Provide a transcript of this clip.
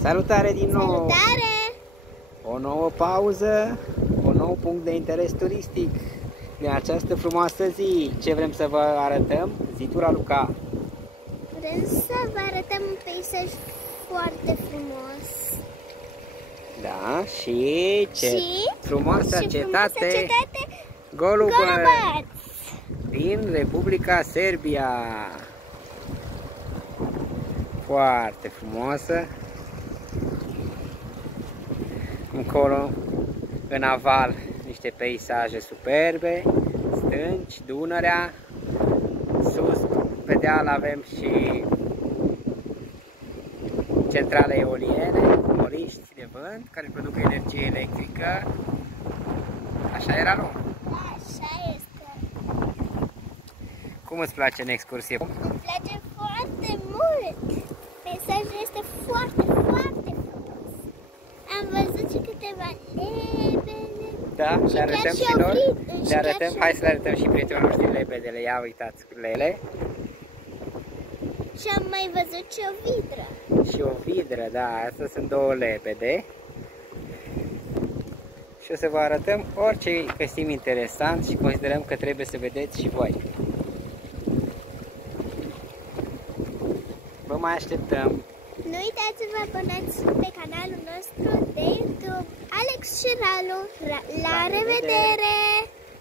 Salutare din nou! Salutare! O nouă pauză, un nou punct de interes turistic din această frumoasă zi. Ce vrem să vă arătăm? Zi tu, Raluca! Vrem să vă arătăm un peisaj foarte frumos. Da, și frumoasă cetate Golubac din Republica Serbia. Foarte frumoasă. Încolo, în aval, niște peisaje superbe, stânci, Dunărea, sus, pe deal avem și centrale eoliene, cu moliști de vânt, care produc energie electrică. Așa era lor. Așa este. Cum îți place în excursie? Îmi place foarte mult. Peisajul este foarte, foarte frumos. Am văzut și câteva lebede. Da, și le arătăm și lor. Le arătăm, hai să le arătăm și prietenilor noștri lebedele. Ia uitați curlele. Și am mai văzut și o vidră. Și o vidră, da, astea sunt două lebede. Și o să vă arătăm orice găsim interesant și considerăm că trebuie să vedeți și voi. Vă mai așteptăm! Nu uitați să vă abonați pe canalul nostru de YouTube, Alex și Ralu. La revedere!